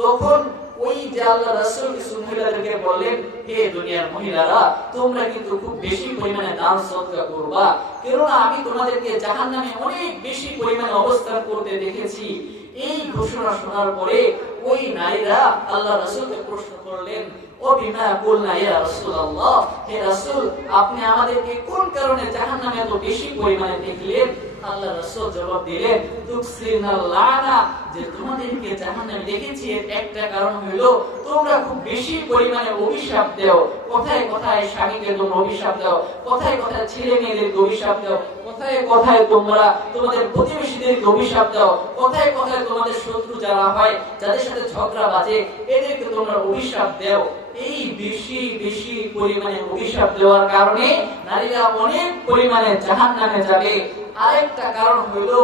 তখন ওই যে আল্লাহ রাসূল কিছু মহিলাদেরকে বললেন, হে দুনিয়ার মহিলারা, তোমরা কিন্তু খুব বেশি পরিমাণে দান সদকা করবা, কেননা আমি তোমাদেরকে জাহান্নামে অনেক বেশি পরিমাণে অবস্থান করতে দেখেছি। এই ঘোষণা শোনার পরে ওই নারীরা আল্লাহ রাসূলকে প্রশ্ন করলেন, ও বিমা কুলনা ইয়া রাসূলুল্লাহ, হে রাসূল, আপনি আমাদেরকে কোন কারণে জাহান্নামে এত বেশি পরিমাণে দেখলেন? আল্লাহ রাসূল জবাব দিলেন, তুকসিনাল লানা, যে তোমাদেরকে জাহান্নামে দেখেছি এর একটা কারণ হলো তোমরা খুব বেশি পরিমাণে অভিশাপ দাও। কোথায় কোথায় স্বামীকে তোমরা অভিশাপ দাও, কোথায় কোথায় ছেলে মেয়েদেরকে অভিশাপ দাও, কোথায় কোথায় তোমরা তোমাদের প্রতিবেশীদেরকে অভিশাপ দাও, কোথায় কোথায় তোমাদের শত্রু যারা হয়, যাদের সাথে ঝগড়া বাজে, এদেরকে তোমরা অভিশাপ দাও। এই বেশি বেশি পরিমাণে অভিশাপ দেওয়ার কারণে নারীরা অনেক পরিমাণে জাহান্নামে যাবে। আরেকটা কারণ হলো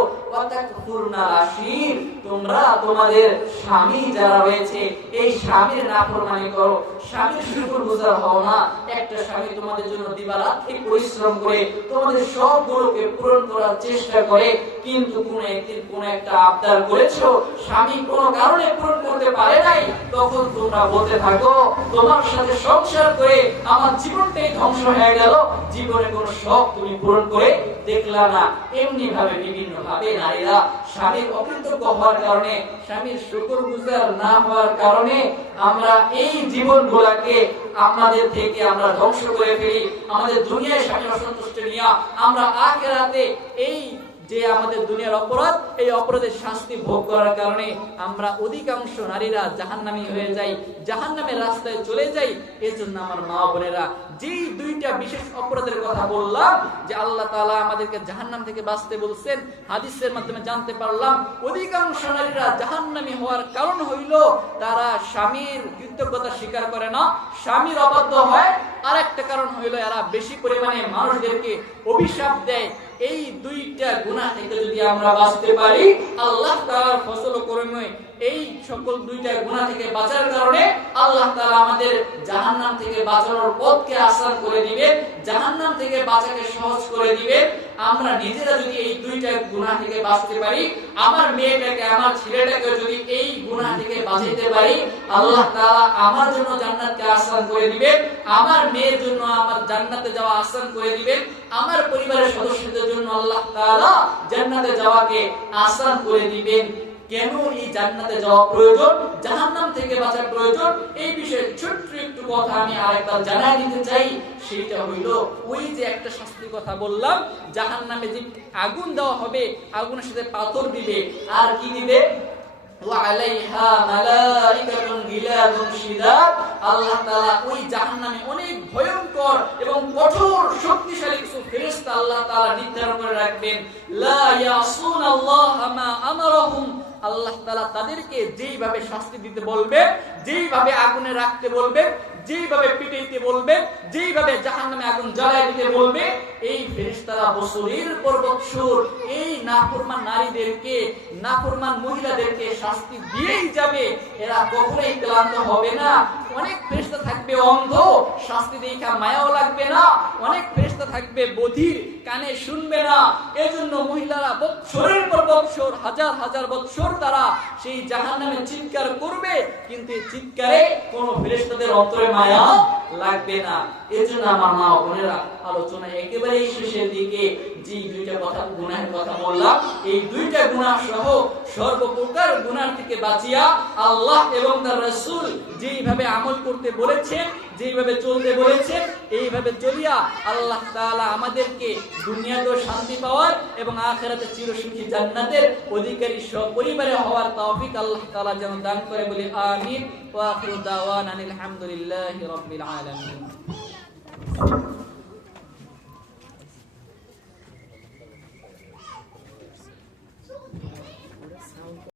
তোমরা তোমাদের স্বামী যারা রয়েছে এই স্বামীর নাফরমানি করো, স্বামীর শুকরগুজার হও না। একটা স্বামী তোমাদের জন্য দিবারাত্রি পরিশ্রম করে তোমাদের সবগুলোকে পূরণ করার চেষ্টা করে, কিন্তু কোন একদিন কোন একটা আবদার করেছো, স্বামী কোনো কারণে পূরণ করতে পারে নাই, তখন তোমরা বলতে থাকো তোমার সাথে সংসার করে আমার জীবনটাই ধ্বংস হয়ে গেল, জীবনে কোনো শখ তুমি পূরণ করে দেখলা না। এমনি ভাবে বিভিন্ন ভাবে নারীরা স্বামীর অকৃতজ্ঞ হওয়ার কারণে, স্বামীর শুকরগুজার না হওয়ার কারণে আমরা এই জীবনগুলোকে আমাদের থেকে আমরা ধ্বংস করে ফেলি। আমাদের দুনিয়ায় স্বামীর অসন্তুষ্টি নিয়ে আমরা আখিরাতে এই যে আমাদের দুনিয়ার অপরাধ, এই অপরাধের শাস্তি ভোগ করার কারণে আমরা অধিকাংশ নারীরা জাহান্নামী হয়ে যাই, জাহান্নামের রাস্তায় চলে যাই। এজন্য আমার মা বোনেরা, যেই দুইটা বিশেষ অপরাধের কথা বললাম যে আল্লাহ তাআলা আমাদেরকে জাহান্নাম থেকে বাঁচতে বলছেন, হাদিসের মাধ্যমে জানতে পারলাম অধিকাংশ নারীরা জাহান্নামী হওয়ার কারণ হইল তারা স্বামীর কৃতজ্ঞতা স্বীকার করে না, স্বামীর অবাধ্য হয়। আর একটা কারণ হইল এরা বেশি পরিমাণে মানুষদেরকে অভিশাপ দেয়। এই দুইটা গুনাহ থেকে যদি আমরা বাঁচতে পারি, আল্লাহ তাআলার ফজল ও করমে এই সকল দুইটা গুনাহ থেকে বাঁচার কারণে আল্লাহ তাআলা আমাদের জাহান্নাম থেকে বাঁচানোর পথকে আসান করে দিবেন, জাহান্নাম থেকে বাঁচাকে সহজ করে দিবেন। আমরা নিজেরা যদি এই দুইটা গুনাহ থেকে বাঁচতে পারি, আমার মেয়েটাকে আমার ছেলেটাকে যদি এই গুনাহ থেকে বাঁচাতে পারি, আল্লাহ তাআলা আমার জন্য জান্নাতকে আসান করে দিবেন, আমার মেয়ের জন্য আমার জান্নাতে যাওয়া আসান করে দিবেন, আমার পরিবারের সদস্যদের জন্য আল্লাহ তাআলা জান্নাতে যাওয়াকে আসান করে দিবেন। কেন এই জান্নাতে যাওয়া প্রয়োজন, জাহান্নাম থেকে বাঁচা প্রয়োজন, এই বিষয়ে ছোট্ট একটু কথা আমি আরেকবার জানাই দিতে চাই। সেটা হইল ওই যে একটা শাস্তির কথা বললাম, জাহান্নামে যে আগুন দেওয়া হবে, আগুনের সাথে পাথর দিবে, আর কি দিবে, ওয়ালাইহা মালাইকাতুন গিলাদুন শিদাদ। আল্লাহ তাআলা ওই জাহান্নামে অনেক ভয়ঙ্কর এবং কঠোর শক্তিশালী কিছু ফেরেশতা আল্লাহ তাআলা নির্ধারণ করে রাখবেন। লা ইয়াসুনাল্লাহা মা আমারাহুম। আল্লাহ তাআলা তাদেরকে যেইভাবে শাস্তি দিতে বলবে, যেইভাবে আগুনে রাখতে বলবে, যেইভাবে পিটাইতে বলবে, যেইভাবে জাহান্নামে আগুন জ্বালায় দিতে বলবে, এই ফেরেশতারা বছরের পর বছর এই নাফরমান নারীদেরকে, নাফরমান মহিলাদেরকে শাস্তি দিয়েই যাবে। এরা কখনোই ক্লান্ত হবে না। অনেক ফেরেশতা থাকবে অন্ধ, শাস্তি দেখা মায়াও লাগবে না। অনেক ফেরেশতা থাকবে বধির, কানে শুনবে না। এজন্য মহিলারা বছরের পর বছর, হাজার হাজার বছর তারা সেই জাহান্নামে চিৎকার করবে, কিন্তু এই চিৎকারে কোনো ফেরেশতাদের অন্তরে মায়া লাগবে না। এজন্য আমার মা বোনেরা, আলোচনা একেবারে শেষের দিকে যে দুইটা কথা গুনাহের কথা বললাম, এই দুইটা গুনাহ সহ সর্বপ্রকার গুনাহ থেকে বাঁচিয়া আল্লাহ এবং তার রাসূল যেইভাবে আমল করতে বলেছেন, যেইভাবে চলতে বলেছেন, এইভাবে চলিয়া আল্লাহ তাআলা আমাদেরকে দুনিয়াতেও শান্তি পাওয়ার এবং আখিরাতে চিরসুখী জান্নাতের অধিকারী সপরিবারে হওয়ার তৌফিক আল্লাহ তাআলা যেন দান করে, বলি আমিন। ওয়া আখিরু দাওয়ানা আলহামদুলিল্লাহি রাব্বিল আলামিন।